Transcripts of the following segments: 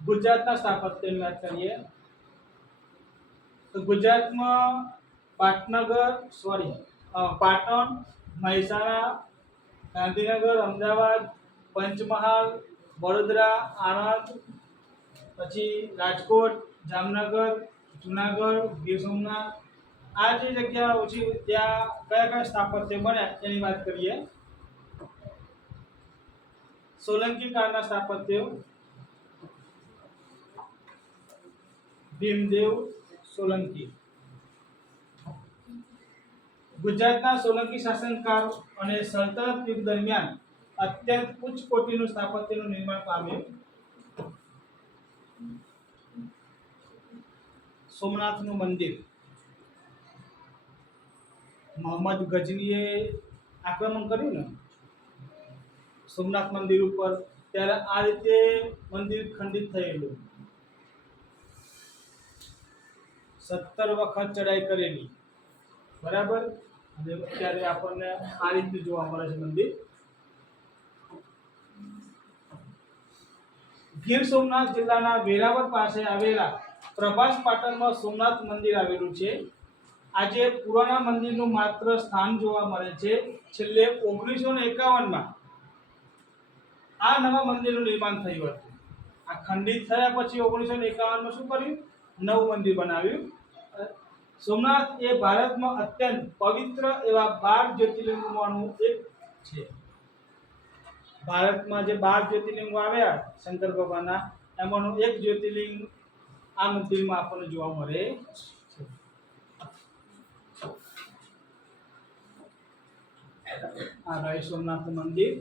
ગુજરાતના સ્થાપત્યની વાત કરીએ તો ગુજરાતમાં પાટણ, મહેસાણા, ગાંધીનગર, અમદાવાદ, પંચમહાલ, વડોદરા, આણંદ, પછી રાજકોટ, જામનગર, જુનાગઢ, ગીર સોમનાથ, આ જે જગ્યાઓ છે ત્યાં કયા કયા સ્થાપત્ય બન્યા એની વાત કરીએ. સોલંકી કાળના સ્થાપત્યો ભીમદેવ સોલંકી. ગુજરાતના સોલંકી શાસનકાળ અને સલ્તનત યુગ દરમિયાન અત્યંત ઉચ્ચ કોટીનું સ્થાપત્યનું નિર્માણ પામ્યું. સોમનાથનું મંદિર મોહમ્મદ ગજનીએ આક્રમણ કર્યું ને સોમનાથ મંદિર ઉપર, ત્યારે આ રીતે મંદિર ખંડિત થયેલું. 17 વખત ચડાઈ કરેલી, બરાબર. અને અત્યારે આપણને આ રીતે જોવા મળે છે મંદિર. ગીર સોમનાથ જિલ્લાના વેરાવળ પાસે આવેલા પ્રભાસ પાટણમાં સોમનાથ મંદિર આવેલું છે. આજે પુરાણા મંદિરનું માત્ર સ્થાન જોવા મળે છે. છેલ્લે 1951માં આ નવા મંદિરનું નિર્માણ થયું હતું. આ ખંડિત થયા પછી 1951માં શું કર્યું? નવું મંદિર બનાવ્યું. સોમનાથ એ ભારતમાં અત્યંત પવિત્ર એવા 12 જ્યોતિર્લિંગોમાંનું એક છે. ભારતમાં જે 12 જ્યોતિર્લિંગો આવ્યા શંકર ભગવાનના, એમાંનું એક જ્યોતિર્લિંગ આ મંદિરમાં આપણને જોવા મળે છે. આ રહી સોમનાથ મંદિર.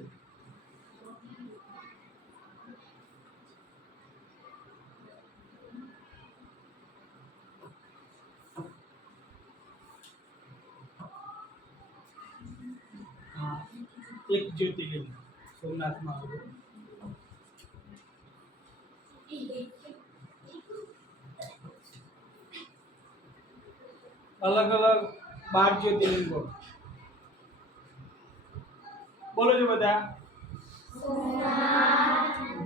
એક જ્યોતિર્લિંગ સોમનાથમાં આવેલું. અલગ અલગ 12 જ્યોતિર્લિંગો બોલો છો બધા.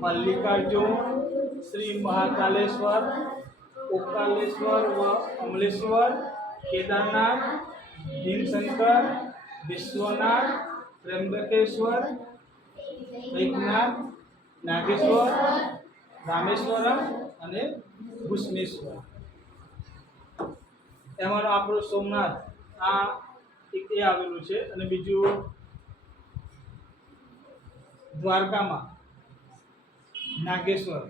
મલ્લિકાર્જુન, શ્રી મહાકાલેશ્વર, ઓમકારેશ્વર વ અમલેશ્વર, કેદારનાથ, ભીમશંકર, વિશ્વનાથ, ત્રંબકેશ્વર, વૈદ્યનાથ, નાગેશ્વર, રામેશ્વરમ અને ભૂષ્મેશ્વર. એમાંનો આપણું સોમનાથ આ એક એ આવેલું છે. અને બીજું દ્વારકામાં નાગેશ્વર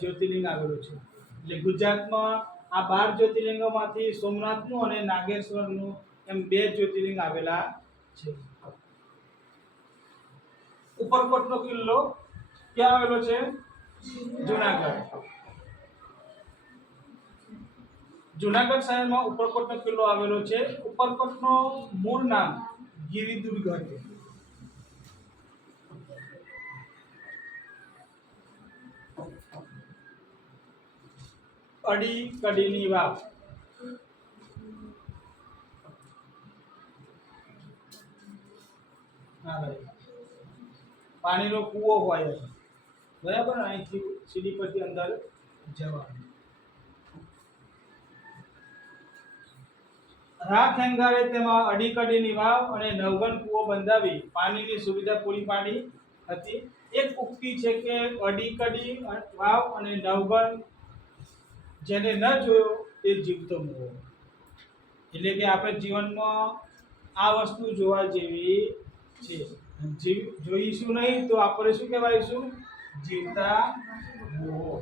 જ્યોતિર્લિંગ આવેલું છે. એટલે ગુજરાતમાં આ 12 જ્યોતિર્લિંગોમાંથી સોમનાથનું અને નાગેશ્વરનું એમ 2 જ્યોતિર્લિંગ આવેલા છે. ઉપરકોટનો કિલ્લો ક્યાં આવેલો છે? જુનાગઢ. જુનાગઢ શહેરમાં ઉપરકોટનો કિલ્લો આવેલો છે. ઉપરકોટનું મૂળ નામ ગિરિદુર્ગ હતું. અડી કડીની વાવ. પાણીનો કૂવો હોય, બરાબર. અહીંથી સીડી પરથી અંદર જવાનું. રાખ હેંગારે તેમાં અડીકડીની વાવ અને નવઘન કૂવો બંધાવી પાણીની સુવિધા પૂરી પાડી હતી. એક ઉક્તિ છે કે અડીકડી વાવ અને નવઘન જેને ન જોયો તે જીવતો મોહ. એટલે કે આપણે જીવનમાં આ વસ્તુ જોવા જેવી છે. જોઈશું નહીં તો આપણે શું કહેવાયશું? જીવતા મોહ.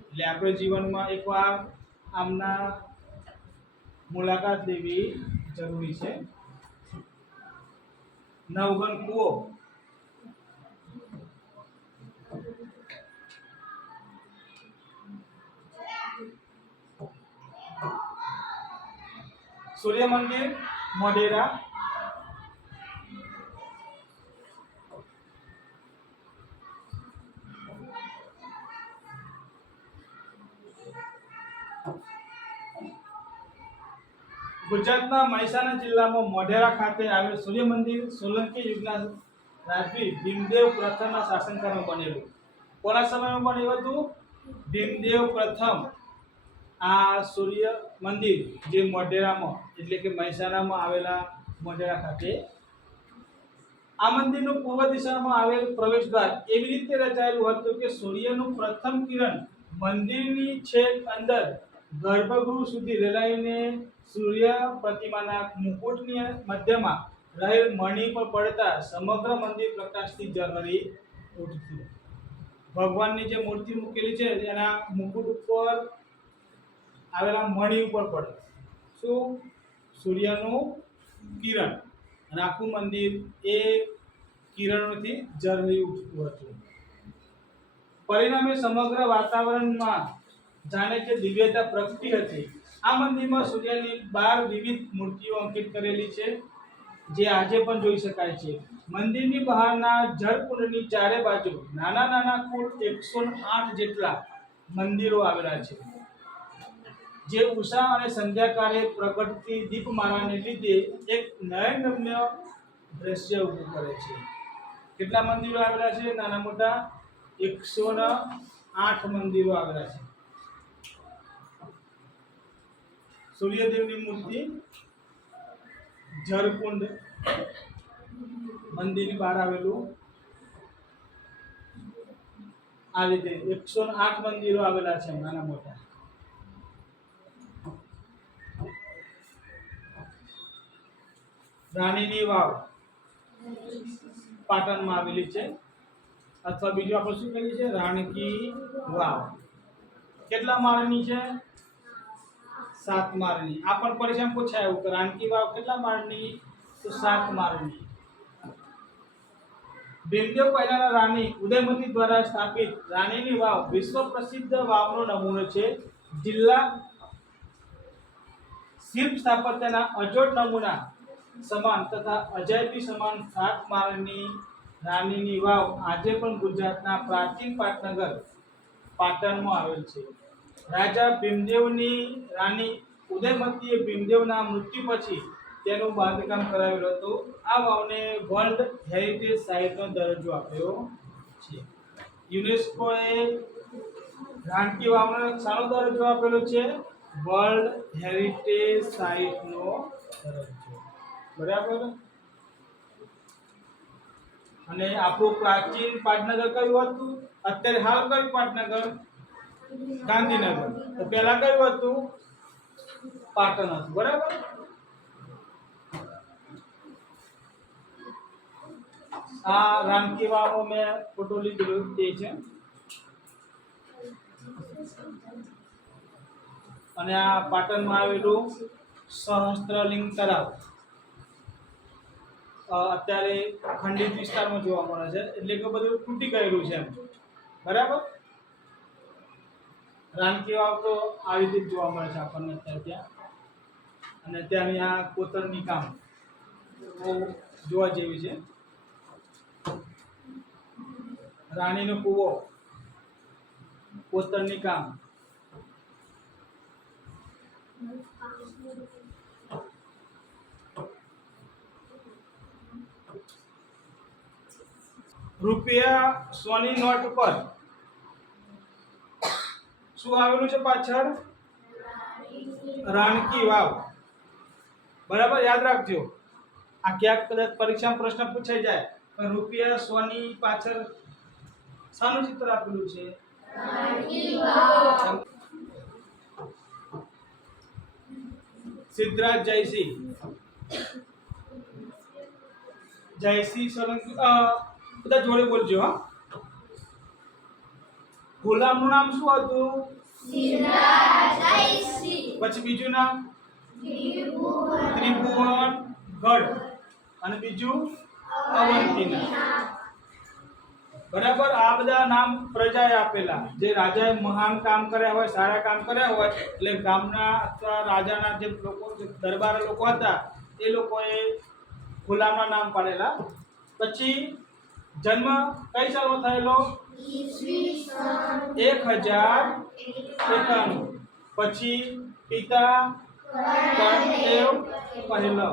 એટલે આપણે જીવનમાં એકવાર આમના મુલાકાત લેવી જરૂરી છે. નવઘન કૂવો. સૂર્ય મંદિર મોઢેરા. ગુજરાતના મહેસાણા જિલ્લામાં મોઢેરા ખાતે આવેલ સૂર્ય મંદિર સોલંકી યુગના રાજવી ભીમદેવ પ્રથમના શાસનકાળમાં બનેલું. કોના સમયમાં બન્યું હતું? ભીમદેવ પ્રથમ આ સૂર્ય મંદિર જે મોઢેરામાં એટલે કે મહેસાણામાં આવેલા મોઢેરા ખાતે આ મંદિરનું પૂર્વ દિશામાં આવેલ પ્રવેશદ્વાર એવી રીતે રચાયેલું હતું કે સૂર્યનું પ્રથમ કિરણ મંદિરની છેક અંદર ગર્ભગૃહ સુધી રેલાઈને સૂર્ય પ્રતિમાના મુકુટની મધ્યમાં રહેલ મણિ પર પડતા સમગ્ર મંદિર પ્રકાશથી ઝળહળી ઉઠતું. ભગવાનની જે મૂર્તિ મૂકેલી છે એના મુકુટ ઉપર આવેલા મણિ ઉપર પડે શું? સૂર્યનું કિરણ, અને આખું મંદિર એ કિરણોથી ઝળહળી ઉઠતું હતું. પરિણામે સમગ્ર વાતાવરણમાં જાણે કે દિવ્યતા પ્રગટી હતી. આ મંદિરમાં સૂર્યની 12 વિવિધ મૂર્તિઓ અંકિત કરેલી છે જે આજે પણ જોઈ શકાય છે. મંદિરની બહારના જળકુંડની ચારે બાજુ નાના નાના કુલ 108 જેટલા મંદિરો આવેલા છે જે ઉષા અને સંધ્યાકાળે પ્રગટતી દીપમાળાને લીધે એક નયનરમ્ય દ્રશ્ય ઊભું કરે છે. કેટલા મંદિરો આવેલા છે? નાના મોટા 108 મંદિરો આવેલા છે. સૂર્યદેવની મૂર્તિ જળકુંડ મંદિરની બહાર આવેલું આ રીતે 108 મંદિરો આવેલા છે નાના મોટા. રાણીની વાવ પાટણમાં આવેલી છે, અથવા બીજું આપણે શું કહીએ છીએ? રાણકી વાવ. કેટલા માળની છે? 7 માળની. આ પણ પરીક્ષામાં પૂછાય એવું કે રાણકી વાવ કેટલા માળની? તો 7 માળની. ભીમદેવ પહેલાના રાણી ઉદયમતી દ્વારા સ્થાપિત રાણીની વાવ વિશ્વ પ્રસિદ્ધ વાવનો નમૂનો છે. જિલ્લા શિલ્પ સ્થાપત્યના અજોડ નમૂના સમાન તથા અજાયબી સમાન 7 માળની રાણીની વાવ આજે પણ ગુજરાતના પ્રાચીન પાટનગર પાટણમાં આવેલ છે. રાજા ભીમદેવની રાણી ઉદયમતીએ ભીમદેવના મૃત્યુ પછી તેનું બાંધકામ કરાવેલું હતું. આ વાવને વર્લ્ડ હેરિટેજ સાઇટનો દરજ્જો આપ્યો છે. યુનેસ્કોએ રાણકી વાવને શાનો દરજ્જો આપેલો છે? વર્લ્ડ હેરિટેજ સાઇટનો દરજ્જો. બરાબર. અને આપણું પ્રાચીન પાટનગર કયું હતું? અત્યારે હાલ કયું પાટનગર? ગાંધીનગર. તો પહેલા કયું હતું? પાટણ હતું. બરાબર. આ રાણકી વાવનો મેં ફોટો લીધેલો તે છે, અને આ પાટણમાં આવેલું સહસ્ત્રલિંગ તળાવ અત્યારે ખંડિત વિસ્તારમાં જોવા મળે છે, એટલે કે બધું તૂટી ગયેલું છે. બરાબર. રાણકી વાવ તો આવી રીતે જોવા મળે છે આપણને અત્યારે ત્યાં, અને ત્યાંની આ કોતરણી કામ બહુ જોવા જેવી છે. રાણીનો કૂવો, કોતરણી કામ. રૂપિયા 100ની નોટ પર શું આવેલું છે પાછળ? રાણકી વાવ. બરાબર, યાદ રાખજો. આ ક્યાંક કદાચ પરીક્ષામાં પ્રશ્ન પૂછાઈ જાય પણ રૂપિયા 100ની પાછળ શાનું ચિત્ર આપેલું છે? રાણકી વાવ. સિદ્ધરાજ જયસિંહ, જયસિંહ સોલંકી, બધા જોડે બોલજો. હા, ગુલામનું નામ શું હતું? સિદ્ધરાજ જયસિંહ. પછી બીજું નામ? ત્રિભુવન ગઢ. અને બીજું અવંતીના. બરાબર. આ બધા નામ પ્રજાએ આપેલા. જે રાજાએ મહાન કામ કર્યા હોય, સારા કામ કર્યા હોય, એટલે ગામના અથવા રાજાના જે લોકો, દરબાર લોકો હતા, એ લોકોએ ગુલામના નામ પાડેલા. પછી જન્મ કઈ સાલમાં થયેલો? 1091. પછી પિતા કર્ણદેવ પહેલો,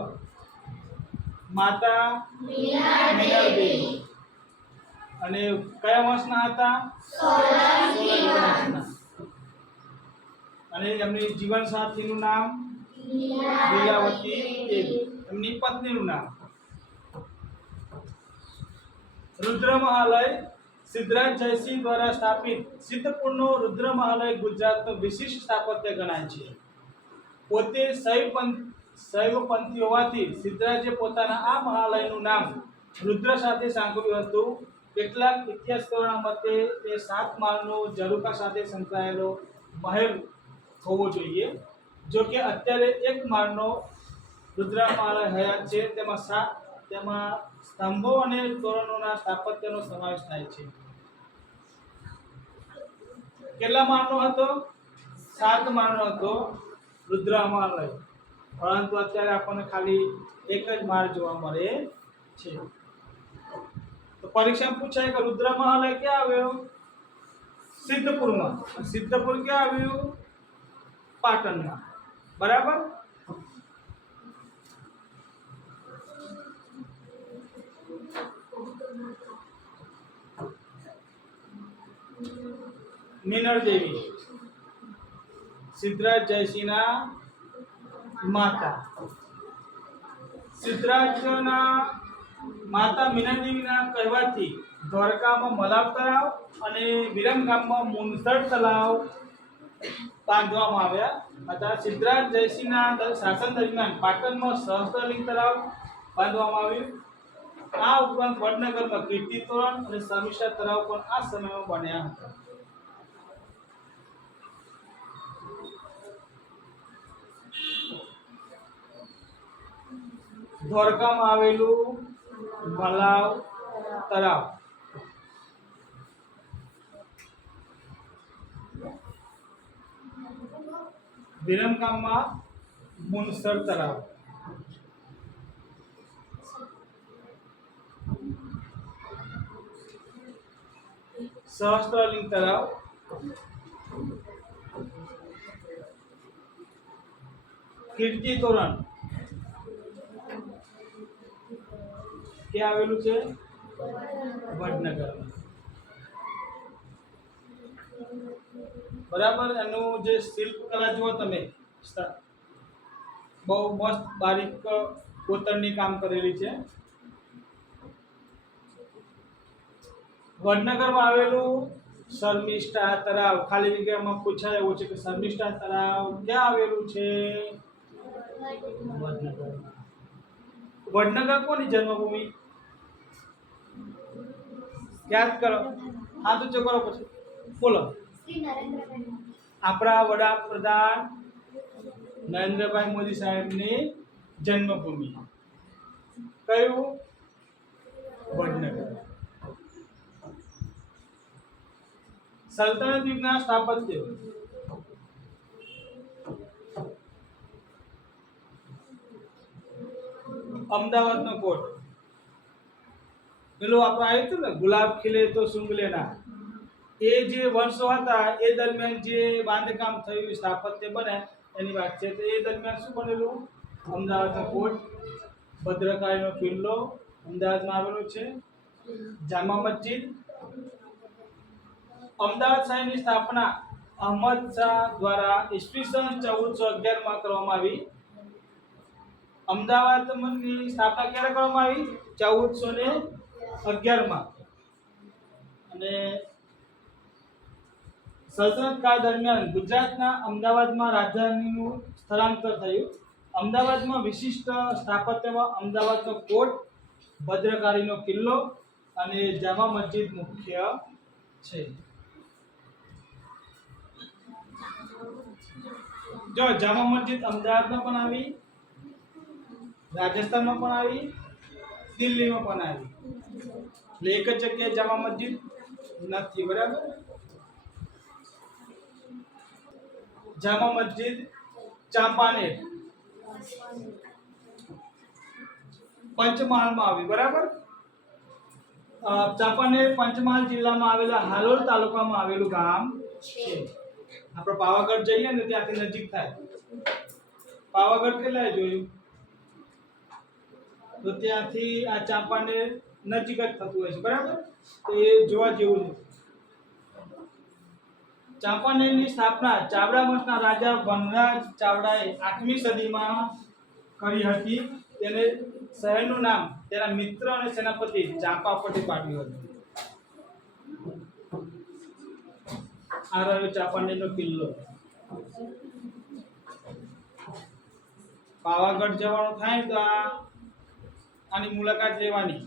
માતા મીનળદેવી. અને કયા વંશના હતા? સોલંકી વંશના. અને એમની જીવન સાથીનું નામ લીલાવતી દેવી. એમની પત્નીનું નામ રુદ્ર મહાલય સિદ્ધરાજ જયસિંહ દ્વારા સ્થાપિત સિદ્ધપુરનો રુદ્ર મહાલય ગુજરાતનું વિશિષ્ટ સ્થાપત્ય ગણાય છે. પોતે શૈવપંથી હોવાથી સિદ્ધરાજે પોતાના આ મહાલયનું નામ રુદ્ર સાથે સાંકળ્યું હતું. કેટલાક ઇતિહાસકારોના મતે તે 7 માળનો ઝરૂખા સાથે સંકળાયેલો મહેલ હોવો જોઈએ. જો કે અત્યારે 1 માળનો રુદ્ર મહાલય હયાત છે. તેમાં સ્તંભો અને તોરણોના સ્થાપત્યનો સમાવેશ થાય છે. કેટલા માળનો હતો? 7 માળનો હતો રુદ્ર મહાલય. પરંતુ અત્યારે આપણને ખાલી 1 જ માળ જોવા મળે છે. તો પરીક્ષામાં પૂછાય કે રુદ્ર મહાલય ક્યાં આવ્યો? સિદ્ધપુરમાં. સિદ્ધપુર ક્યાં આવ્યું? પાટણમાં. બરાબર. મીનળ દેવી સિદ્ધરાજ જયસિંહના માતા. સિદ્ધરાજના માતા મીનળ દેવીના કહેવાથી દ્વારકામાં મલાવ તળાવ અને વિરમગામમાં મુનસર તળાવ બાંધવામાં આવ્યા હતા. સિદ્ધરાજ જયસિંહના શાસન દરમિયાન પાટણમાં સહસ્ત્રલિંગ તળાવ બાંધવામાં આવ્યું. આ ઉપરાંત વડનગરમાં કીર્તિ તોરણ અને શર્મિષ્ઠા તળાવ પણ આ સમયમાં બન્યા હતા. દ્વારકામાં આવેલું મલાવ તળાવ વિરમગામમાં મુનસર તળાવ સહસ્ત્રલિંગ તળાવ કીર્તિ તોરણ ક્યાં આવેલું છે? વડનગર. બરાબર. એનું જે શિલ્પકલા જુઓ તમે, બહુ મસ્ત બારીક કોતરણી કામ કરેલી છે. વડનગરમાં આવેલું શર્મિષ્ઠા તળાવ ખાલી જગ્યામાં પૂછાય એવું છે કે શર્મિષ્ઠા તળાવ ક્યાં આવેલું છે? વડનગરમાં. વડનગર કોની જન્મભૂમિ? યાદ કરો. હા તો કરો પછી બોલો. આપણા વડાપ્રધાન નરેન્દ્રભાઈ મોદી સાહેબની જન્મભૂમિ કયું? વડનગર. સલ્તનત યુગના સ્થાપત્ય અમદાવાદનો કોટ. પેલું આપણે આવ્યું હતું ને ગુલાબ ખીલે તો સૂંઘ લેના. એ જે વર્ષો હતા એ દરમિયાન જે બાંધકામ થયું સ્થાપત્ય બને એની વાત છે. તો એ દરમિયાન શું બનેલું? અમદાવાદનો કોટ, ભદ્રકાળીનો કિલ્લો અમદાવાદમાં આવેલો છે, જામા મસ્જિદ. અમદાવાદ શહેરની સ્થાપના અહમદ શાહ દ્વારા ઈસવીસન 1411 માં કરવામાં આવી. અમદાવાદની સ્થાપના ક્યારે કરવામાં આવી? 1411 માં. અને સલ્તનત કાળ દરમિયાન ગુજરાતના અમદાવાદમાં રાજધાનીનું સ્થળાંતર થયું. અમદાવાદમાં વિશિષ્ટ સ્થાપત્યમાં અમદાવાદનો કોટ, ભદ્રકાળીનો કિલ્લો અને જામા મસ્જિદ મુખ્ય છે. જો જામા મસ્જિદ અમદાવાદમાં પણ આવી, રાજસ્થાનમાં પણ આવી, દિલ્હીમાં પણ આવી. એટલે એક જ જગ્યાએ જામા મસ્જિદ નથી. બરાબર. જામા મસ્જિદ ચાંપાનેર પંચમહાલમાં આવી. બરાબર. ચાંપાનેર પંચમહાલ જિલ્લામાં આવેલા હાલોલ તાલુકામાં આવેલું ગામ છે. આપણે પાવાગઢ જઈએ ને ત્યાંથી નજીક થાય. પાવાગઢ કેટલા જોયું? તો ત્યાંથી આ ચાંપાનેર નજીક જ થતું હોય છે, બરાબર. તો એ જોવા જેવું છે. ચાંપાનેરની સ્થાપના ચાવડા વંશના રાજા વનરાજ ચાવડાએ 8મી સદીમાં કરી હતી. તેને શહેરનું નામ તેના મિત્ર અને સેનાપતિ ચાંપા પરથી પાડ્યું હતું. આ રહ્યો ચાંપાનેરનો કિલ્લો. પાવાગઢ જવાનું થાય તો આની મુલાકાત લેવાની,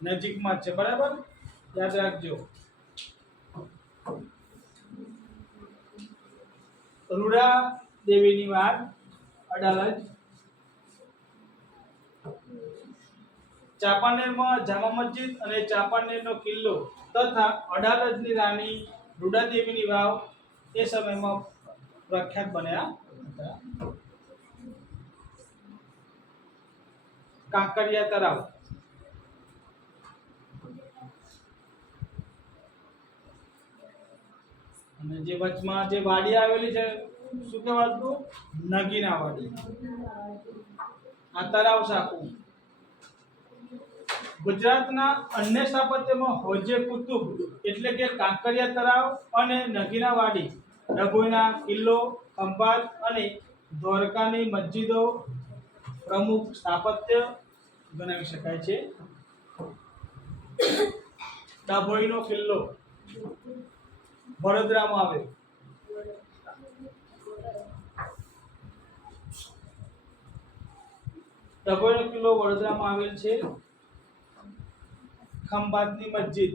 નજીકમાં જ છે, બરાબર, યાદ રાખજો. રૂડા દેવીની વાત અડાલજ. ચાંપાનેરમાં જામા મસ્જિદ અને ચાંપાનેરનો કિલ્લો તથા અડાલજની રાણી રૂડા દેવીની વાવ એ સમયમાં પ્રખ્યાત બન્યા હતા. કાંકરિયા તળાવ. અને જે વચમાં જે વાડી આવેલી છે શું કહેવાતું? નગીના વાડી. આ તળાવ સાકું. ગુજરાતના અન્ય સ્થાપત્યમાં હોજે કુતુબ એટલે કે કાંકરિયા તળાવ અને નગીના વાડી, ડભોઈના કિલ્લો, ખંભાત અને દ્વારકાની મસ્જિદો પ્રમુખ સ્થાપત્ય ગણાવી શકાય છે. ડભોઈનો કિલ્લો વડોદરામાં આવેલો. ડભોઈનો કિલ્લો વડોદરામાં આવેલ છે. ખંભાતની મસ્જિદ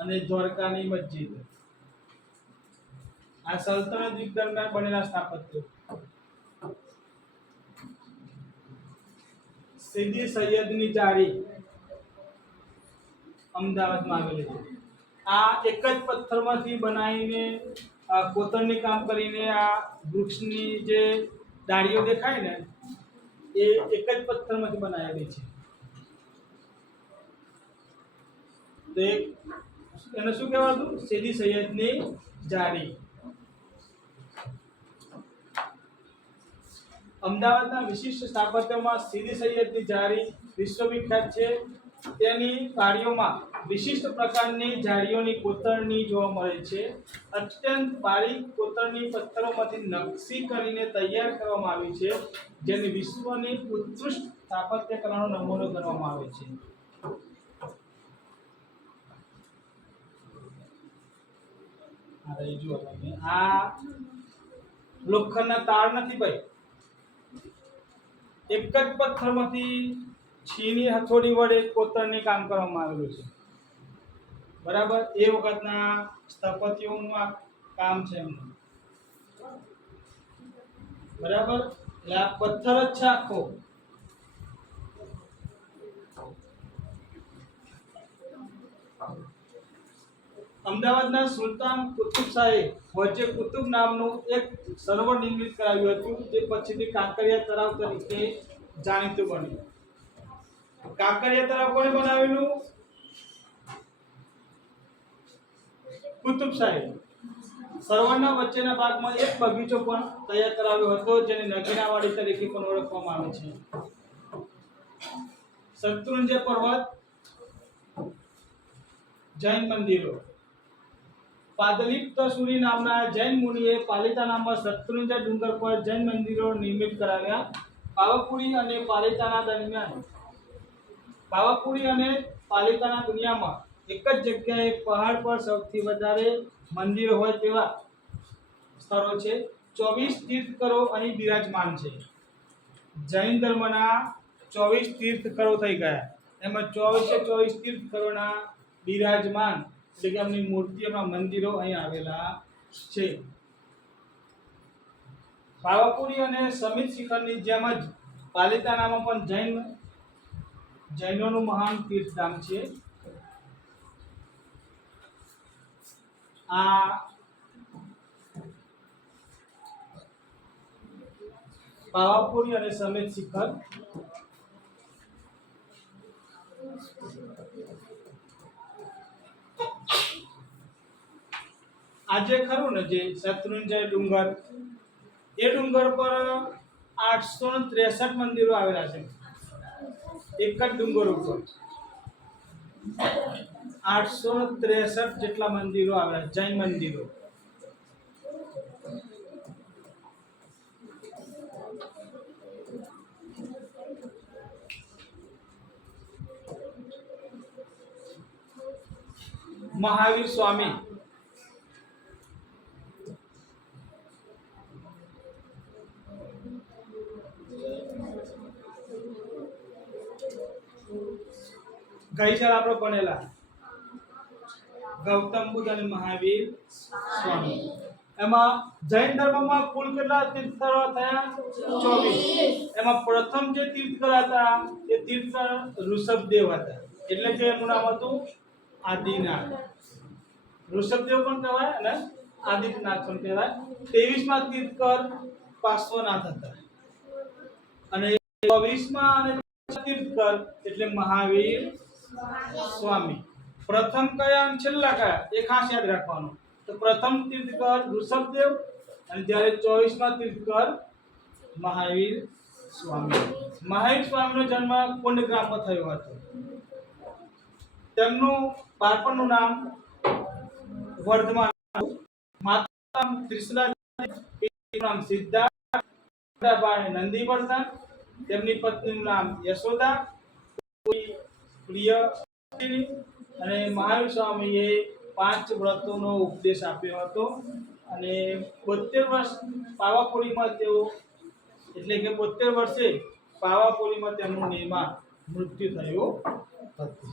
અને દ્વારકાની મસ્જિદ આ સલ્તનત યુગ દરમિયાન બનેલા સ્થાપત્યો. સીદી સૈયદની જાળી અમદાવાદમાં આવેલી છે. આ એક જ પથ્થરમાંથી બનાવીને કોતરણી કામ કરીને આ વૃક્ષની જે ડાળીઓ દેખાય ને એ એક જ પથ્થરમાંથી બનાવેલી છે. તો એને શું કહેવાતું? સીદી સૈયદની જાળી. અમદાવાદના વિશિષ્ટ સ્થાપત્યમાં સીદી સૈયદની જાળી વિશ્વવિખ્યાત છે. તેની જાળીઓમાં વિશિષ્ટ પ્રકારની જાળીઓની કોતરણી જોવા મળે છે. અત્યંત બારીક કોતરણી પથ્થરોમાંથી નકશી કરીને તૈયાર કરવામાં આવી છે, જેને વિશ્વની ઉત્કૃષ્ટ સ્થાપત્ય કલાનો નમૂનો ગણવામાં આવે છે. આ લોખંડના તાર નથી ભાઈ, એક જ પથ્થરમાંથી છીની હથોડી વડે કોતરણી કામ કરવામાં આવેલું છે, બરાબર. એ વખતના સ્થાપત્યોનું આ કામ છે એમનું, બરાબર. એટલે આ પથ્થર જ છે આખો. અમદાવાદના સુલતાન કુતુબ શાહે હોજે કુતુબ નામનું એક સરોવર નિર્મિત કરાવ્યું હતું, જે પછીથી કાંકરિયા તળાવ તરીકે જાણીતું બન્યું. કાંકરિયા તળાવ કોણે બનાવેલું? કુતુબ શાહે. સરોવરના વચ્ચેના ભાગમાં એક બગીચો પણ તૈયાર કરાવ્યો હતો, જેને નગીનાવાડી તરીકે પણ ઓળખવામાં આવે છે. શત્રુંજય પર્વત, જૈન મંદિરો. પાદલિપ્તસુરી નામના જૈન મુનિએ પાલિતાનામાં શત્રુંજય ડુંગર પર જૈન મંદિરો નિર્મિત કરાવ્યા. પાવાપુરી અને પાલિતાના દુનિયામાં એક જ જગ્યાએ પહાડ પર સૌથી વધારે મંદિરો હોય તેવા સ્થળો છે. 24 તીર્થકરો અહીં બિરાજમાન છે. જૈન ધર્મના 24 તીર્થકરો થઈ ગયા. એમાં 24 તીર્થકરોના બિરાજમાન એટલે કે એમની મૂર્તિઓના મંદિરો અહીં આવેલા છે. પાવાપુરી અને સમિત શિખરની જેમ જ પાલિતાનામાં પણ જૈનોનું મહાન તીર્થધામ છે. આ પાવાપુરી અને સમિત શિખર આજે ખરું ને જે શત્રુંજય ડુંગર, એ ડુંગર પર 863 મંદિરો આવેલા છે, એક જ ડુંગર ઉપર. 863 જેટલા મંદિરો આવેલા, જૈન મંદિરો. મહાવીર સ્વામી ગઈ સાલ આપણે ભણેલા ગૌતમ બુદ્ધ અને મહાવીર સ્વામી. એમાં જૈન ધર્મમાં કુલ કેટલા તીર્થસ્થળો થયા? 24. એમાં પ્રથમ જે તીર્થકર હતા એ તીર્થકર ઋષભદેવ હતા, એટલે કે એનું નામ હતું આદિનાથ. ઋષભદેવ પણ કહેવાય અને આદિનાથ પણ કહેવાય. 23માં તીર્થકર પાર્શ્વનાથ હતા અને 24માં અને તીર્થકર એટલે મહાવીર સ્વામી. પ્રથમ કયા અને છેલ્લા કયા એ ખાસ યાદ રાખવાનું. તો પ્રથમ તીર્થકર ઋષભદેવ અને જ્યારે 24માં તીર્થકર મહાવીર સ્વામી. મહાવીર સ્વામીનો જન્મ કુંડગ્રામમાં થયો હતો. તેમનું બાળપણનું નામ વર્ધમાન, માતા ત્રિશલા, નામ સિદ્ધાર્થ, નંદીવર્ધન, તેમની પત્નીનું નામ યશોદા, પ્રિય. અને મહાવીર સ્વામીએ 5 વ્રતોનો ઉપદેશ આપ્યો હતો અને 72 વર્ષ પાવાપુરીમાં તેઓ, એટલે કે 72 વર્ષે પાવાપુરીમાં તેમનું મૃત્યુ થયું હતું.